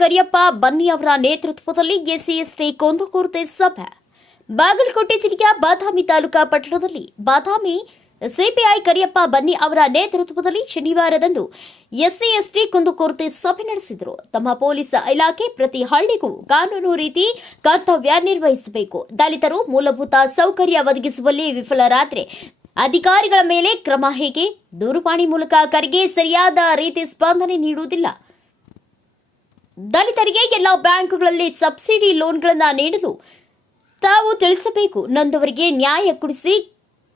ಕರಿಯಪ್ಪ ಬನ್ನಿ ಅವರ ನೇತೃತ್ವದಲ್ಲಿ ಎಸ್ಸಿ ಎಸ್ಟಿ ಕುಂದುಕೊರತೆ ಸಭೆ. ಬಾಗಲಕೋಟೆ ಜಿಲ್ಲೆಯ ಬಾದಾಮಿ ತಾಲೂಕಾ ಪಟ್ಟಣದಲ್ಲಿ ಬಾದಾಮಿ ಸಿಪಿಐ ಕರಿಯಪ್ಪ ಬನ್ನಿ ಅವರ ನೇತೃತ್ವದಲ್ಲಿ ಶನಿವಾರದಂದು ಎಸ್ಸಿ ಎಸ್ಟಿ ಕುಂದುಕೊರತೆ ಸಭೆ ನಡೆಸಿದರು. ತಮ್ಮ ಪೊಲೀಸ್ ಇಲಾಖೆ ಪ್ರತಿ ಹಳ್ಳಿಗೂ ಕಾನೂನು ರೀತಿ ಕರ್ತವ್ಯ ನಿರ್ವಹಿಸಬೇಕು. ದಲಿತರು ಮೂಲಭೂತ ಸೌಕರ್ಯ ಒದಗಿಸುವಲ್ಲಿ ವಿಫಲರಾದರೆ ಅಧಿಕಾರಿಗಳ ಮೇಲೆ ಕ್ರಮ ಹೇಗೆ? ದೂರವಾಣಿ ಮೂಲಕ ಕರೆಗೆ ಸರಿಯಾದ ರೀತಿ ಸ್ಪಂದನೆ ನೀಡುವುದಿಲ್ಲ. ದಲಿತರಿಗೆ ಎಲ್ಲ ಬ್ಯಾಂಕುಗಳಲ್ಲಿ ಸಬ್ಸಿಡಿ ಲೋನ್ಗಳನ್ನು ನೀಡಲು ತಾವು ತಿಳಿಸಬೇಕು. ನೊಂದವರಿಗೆ ನ್ಯಾಯ ಕೊಡಿಸಿ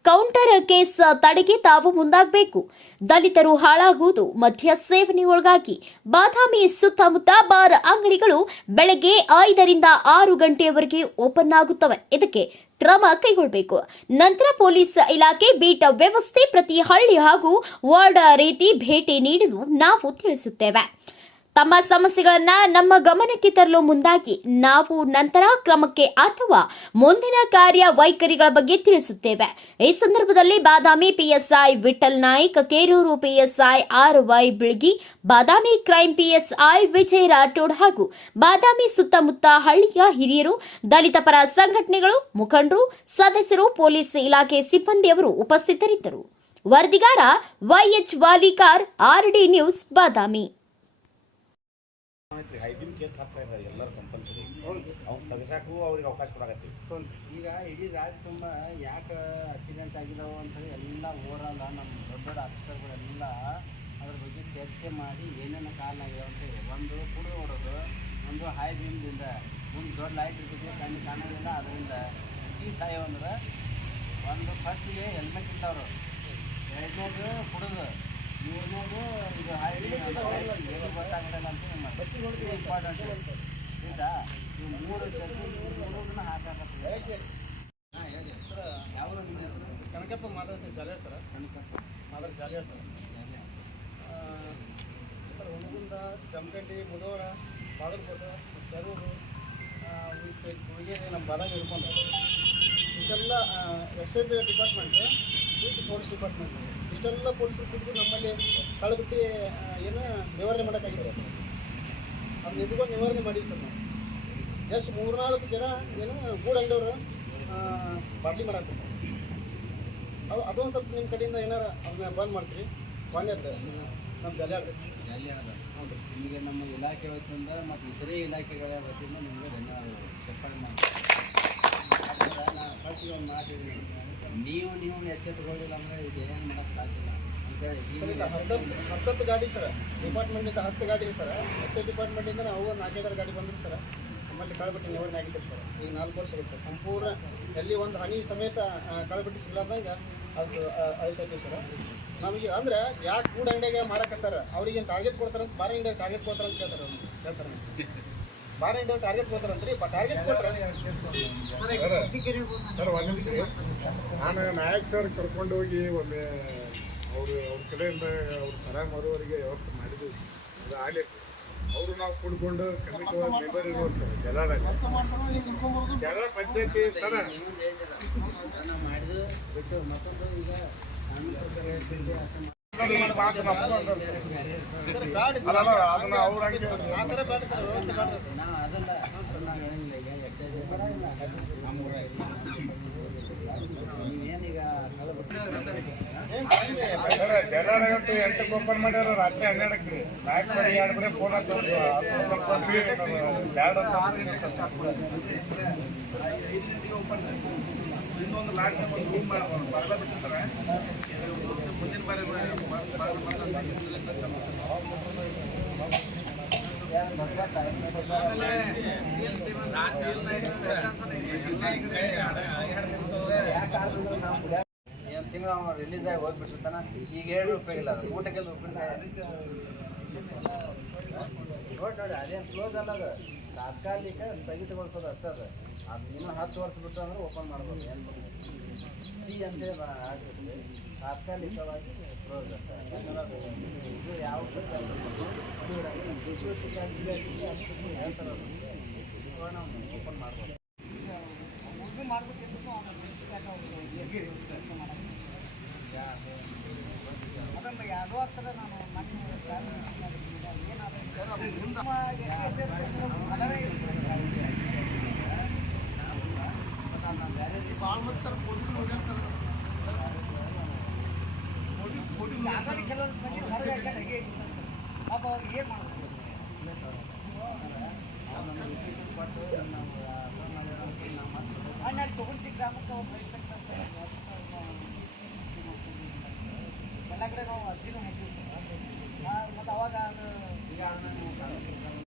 ಕೌಂಟರ್ ಕೇಸ್ ತಡೆಗೆ ತಾವು ಮುಂದಾಗಬೇಕು. ದಲಿತರು ಹಾಳಾಗುವುದು ಮದ್ಯ ಸೇವನೆಯೊಳಗಾಗಿ ಬಾದಾಮಿ ಸುತ್ತಮುತ್ತ ಬಾರ್ ಅಂಗಡಿಗಳು ಬೆಳಗ್ಗೆ ಐದರಿಂದ ಆರು ಗಂಟೆಯವರೆಗೆ ಓಪನ್ ಆಗುತ್ತವೆ. ಇದಕ್ಕೆ ಕ್ರಮ ಕೈಗೊಳ್ಳಬೇಕು. ನಂತರ ಪೊಲೀಸ್ ಇಲಾಖೆ ಬೀಟ್ ವ್ಯವಸ್ಥೆ ಪ್ರತಿ ಹಳ್ಳಿ ಹಾಗೂ ವಾರ್ಡ್ ರೀತಿ ಭೇಟಿ ನೀಡಲು ನಾವು ತಿಳಿಸುತ್ತೇವೆ. ತಮ್ಮ ಸಮಸ್ಯೆಗಳನ್ನ ನಮ್ಮ ಗಮನಕ್ಕೆ ತರಲು ಮುಂದಾಗಿ ನಾವು ನಂತರ ಕ್ರಮಕ್ಕೆ ಅಥವಾ ಮುಂದಿನ ಕಾರ್ಯ ವೈಖರಿಗಳ ಬಗ್ಗೆ ತಿಳಿಸುತ್ತೇವೆ. ಈ ಸಂದರ್ಭದಲ್ಲಿ Badami PSI Vittal Naik, Kerur PSI R Y Bilgi, Badami crime PSI Vijay Rathod ಹಾಗೂ ಬಾದಾಮಿ ಸುತ್ತಮುತ್ತ ಹಳ್ಳಿಯ ಹಿರಿಯರು, ದಲಿತ ಪರ ಸಂಘಟನೆಗಳು, ಮುಖಂಡರು, ಸದಸ್ಯರು, ಪೊಲೀಸ್ ಇಲಾಖೆ ಸಿಬ್ಬಂದಿಯವರು ಉಪಸ್ಥಿತರಿದ್ದರು. ವರದಿಗಾರ YH Walikar RD news, Badami. ಹೈಬಿನ್ case ಹಾಕ್ತಾ ಇದ್ದಾರೆ ಎಲ್ಲರೂ ಕಂಪಲ್ಸರಿ ಅವ್ನು ತೆಗೆಸಾಕು ಅವ್ರಿಗೆ ಅವಕಾಶ ಕೊಡಾಕತ್ತಿ. ಈಗ ಇಡೀ ತುಂಬ ಯಾಕೆ ಆಕ್ಸಿಡೆಂಟ್ ಆಗಿದಾವೆ ಅಂತೇಳಿ ಎಲ್ಲ ಓವರಾಲ್ ನಮ್ಮ ದೊಡ್ಡ ದೊಡ್ಡ ಆಫೀಸರ್ಗಳೆಲ್ಲ ಅದ್ರ ಬಗ್ಗೆ ಚರ್ಚೆ ಮಾಡಿ ಏನೇನು ಕಾರಣ ಆಗಿದಾವೆ ಅಂತೇಳಿ. ಒಂದು ಕುಡಿದು ಹೊಡೋದು ಒಂದು ಹೈ ಬೀಮ್ದಿಂದ ಒಂದು ದೊಡ್ಡ ಲೈಟ್ ಇರ್ತೈತಿ ಕಣ್ಣು ಕಾಣೋದಿಲ್ಲ. ಅದರಿಂದ ಚೀ ಸಾಯೋ ಅಂದ್ರೆ ಒಂದು ಫಸ್ಟಿಗೆ ಹೆಲ್ಮೆಟ್ ಇಟ್ಟವರು. ಎರಡನೇದು ಕುಡಿದು. ಮೂರನೇದು ಇದು ಇಂಪಾರ್ಟೆಂಟ್ ಮೂರು ಹಾಂ ಹೇಳಿ ಕನಕಪ್ಪ ಮಾತಾಡ್ತೀನಿ ಶಾಲೆ ಸರ್ ಕನಕಪ್ಪ ಮಾತಾಡಿ ಸರ್ ಸರ್ ಹುಣಗುಂದ ಜಮಖಂಡಿ ಮುದೋಳ ಬಾಗಲಕೋಟೆ ನಮ್ಮ ಬಾದಾಮಿ ಹಿಡ್ಕೊಂಡು ಇಷ್ಟೆಲ್ಲ ಎಕ್ಸೈಸ್ ಡಿಪಾರ್ಟ್ಮೆಂಟ್ ಪೊಲೀಸ್ ಡಿಪಾರ್ಟ್ಮೆಂಟ್ ಇಷ್ಟೆಲ್ಲ ಪೊಲೀಸರು ಕುಡಿದು ನಮ್ಮಲ್ಲಿ ಕಳಬಿಸಿ ಏನು ನಿವಾರಣೆ ಮಾಡೋಕ್ಕಾಗಿದೆ ಸರ್ ಅದು ನಿಜವಾಗಿ ನಿವಾರಣೆ ಮಾಡೀವಿ ಸರ್ ನಾವು. ಎಷ್ಟು ಮೂರ್ನಾಲ್ಕು ಜನ ಏನು ಗೂಡ್ ಅಂಗಡಿಯವರು ಬಾಟ್ಲಿ ಮಾಡಾಕ್ತಾರೆ ಅದು ಅದೊಂದು ಸ್ವಲ್ಪ ನಿಮ್ಮ ಕಡೆಯಿಂದ ಏನಾರ ಅದನ್ನ ಬಂದ್ ಮಾಡಿಸ್ರಿ. ಕೊನೆಯದ್ದು ನಮ್ಮ ಎಲ್ಲಿ ಅದ ನಿಮಗೆ ನಮ್ಮ ಇಲಾಖೆ ವತಿಯಿಂದ ಮತ್ತು ಇತರೆ ಇಲಾಖೆಗಳ ವತಿಯಿಂದ ನಿಮಗೆ ಧನ್ಯವಾದಗಳು. ಚಪ್ಪಾಳೆ ಮಾಡಿ ನಾನು ಒಂದು ಮಾತಿದ್ದೀನಿ ನೀವು ನೀವು ಎಚ್ಚೆತ್ತುಕೊಳ್ಳಿಲ್ಲ ಅಂದ್ರೆ ಇದು ಏನು ಸಾಧ್ಯಲ್ಲ ಅಂತೇಳಿ ಈಗ ಹತ್ತತ್ತು ಹತ್ತತ್ತು ಗಾಡಿ ಸರ್ ಡಿಪಾರ್ಟ್ಮೆಂಟಿಂದ ಹತ್ತು ಗಾಡಿ ಸರ್ ಎಕ್ಸೈಸ್ ಡಿಪಾರ್ಟ್ಮೆಂಟಿಂದ ನಾವು ಒಂದು ನಾಲ್ಕೈದಾರು ಗಾಡಿ ಬಂದ್ರು ಸರ್ ನಮ್ಮಲ್ಲಿ ಕಳ್ಬಿಟ್ಟು ನಿವಾರಣೆ ಆಗಿದೆ ಸರ್. ಈಗ ನಾಲ್ಕು ವರ್ಷ ಸರ್. ಸಂಪೂರ್ಣ ಎಲ್ಲಿ ಒಂದು ಹನಿ ಸಮೇತ ಕಳಬಟ್ಟಿ ಸಿಗ್ಲಾರ್ದಂಗ ಅದು ಅಳಿಸ್ತೀವಿ ಸರ್. ನಮಗೆ ಅಂದ್ರೆ ಯಾಕೆ ಕೂಡ ಅಂಗಡಿಗೆ ಮಾರಕತ್ತಾರ? ಅವ್ರಿಗೆ ಟಾರ್ಗೆಟ್ ಕೊಡ್ತಾರಂತ ಬಾರ ಅಂಗಡಿಯಾಗ ಟಾರ್ಗೆಟ್ ಕೊಡ್ತಾರ ಅಂತ ಕೇಳ್ತಾರೆ. ಕೇಳ್ತಾರೆ ಟಾರ್ಗೆಟ್ ಕೊಡ್ತಾರಂತ್ರಿ ಟಾರ್ಗೆಟ್ ಕೊಟ್ರೆ? ಸರ್ ಒಂದು ನಿಮಿಷ ನಾನು ನಾಯಕ್ ಸರ್ ಕರ್ಕೊಂಡು ಹೋಗಿ ಒಮ್ಮೆ ಅವರು ಅವ್ರ ಕಡೆಯಿಂದ ಅವ್ರ ಸರ ಮರುವರಿಗೆ ವ್ಯವಸ್ಥೆ ಮಾಡಿದ್ವಿ. ಅದು ಆಗ್ಲಿಕ್ಕೆ. ಅವರು ನಾವು ಕುಡ್ಕೊಂಡು ಕಮಿಟಿ ಮೆಂಬರ್ ಇರೋರು ಸರ್ ಜಲಾದಾಗ ಜಲ ಪಂಚಾಯತಿ ಸರ. ಮಾಡಿದ್ದು ಬಿಟ್ಟು ಮತ್ತೊಂದು ಈಗ ಬೇರೆ ಬೇರೆ ಜಲಾಡಗಂತೂ ಎಂಟಕ್ಕೆ ಓಪನ್ ಮಾಡ್ಯಾರ ರಾತ್ರಿ ಹನ್ನೆರಡಕ್ಕೆ ರೀ ನಾಯಕ್ ಸರ್ ಎರಡು ಬರೀ ಫೋನ್ ಹಚ್ಚೋದು ಬ್ಯಾಡ ಇನ್ನೊಂದು ಲಾಸ್ಟ್ ಮುಂದಿನ ಬಾರಿ ಏನು ತಿಂಗಳು ಅವ ರಿಲೀಸ್ ಆಗಿ ಹೋಗ್ಬಿಟ್ಟಿರ್ತಾನ ಈಗ ರೂಪಾಯಿ ಇಲ್ಲ ಊಟಕ್ಕೆ ನೋಡಿ ನೋಡಿ ಅದೇನು ಕ್ಲೋಸ್ ಅಲ್ಲ ಅದು ತಾತ್ಕಾಲಿಕ ಸ್ಥಗಿತಗೊಳಿಸೋದು ಅಷ್ಟೇ ಅದು ಅದು ಇನ್ನೂ ಹತ್ತು ವರ್ಷ ಬಿಟ್ಟು ಅಂದ್ರೆ ಓಪನ್ ಮಾಡ್ಬೋದು ಏನು ಸಿ ಅಂತೇಳಿ ಬ- ಹಾಕಿರ್ತೀವಿ ತಾತ್ಕಾಲಿಕವಾಗಿ ಕ್ಲೋಸ್ ಅಷ್ಟೇ ಯಾಕಂದ್ರೆ ಅದು ಇದು ಯಾವ ಹೇಳ್ತಾರೆ ಓಪನ್ ಮಾಡ್ಬೋದು ಅದನ್ನ ಯಾರು ರಾಘವಾರ್ ಸರ ನಾನು ಮೊನ್ನೆ ಸಾರಿ ಏನಾದ್ರು ನಮ್ಮ ಎಸ್ ಸಿ ಎಸ್ ಟಿ ಅದರೇ ಭಾಳ ಮಂದಿ ಸರ್ ಕೋಟಿ ಹೋಗ್ಯಾರ ಸರ್ ಆಗಲಿ ಕೆಲವೊಂದು ಮಂದಿ ಹೊರಗೆ ಹಾಕೊಂಡು ಸರ್. ಪಾಪ ಅವ್ರಿಗೆ ಏನು ಮಾಡಬೇಕು ಮಣ್ಣು ಅಲ್ಲಿ ತೊಗೊಂಡ್ಸಿ ಗ್ರಾಮಕ್ಕೆ ಅವ್ರು ಬೆಳೆಸಕ್ತಾರೆ ಸರ್. ಸರ್ ಎಲ್ಲ ಕಡೆ ನಾವು ಅರ್ಜಿನೂ ಹಾಕಿವಿ ಸರ್. ಮತ್ತು ಅವಾಗ ಅದು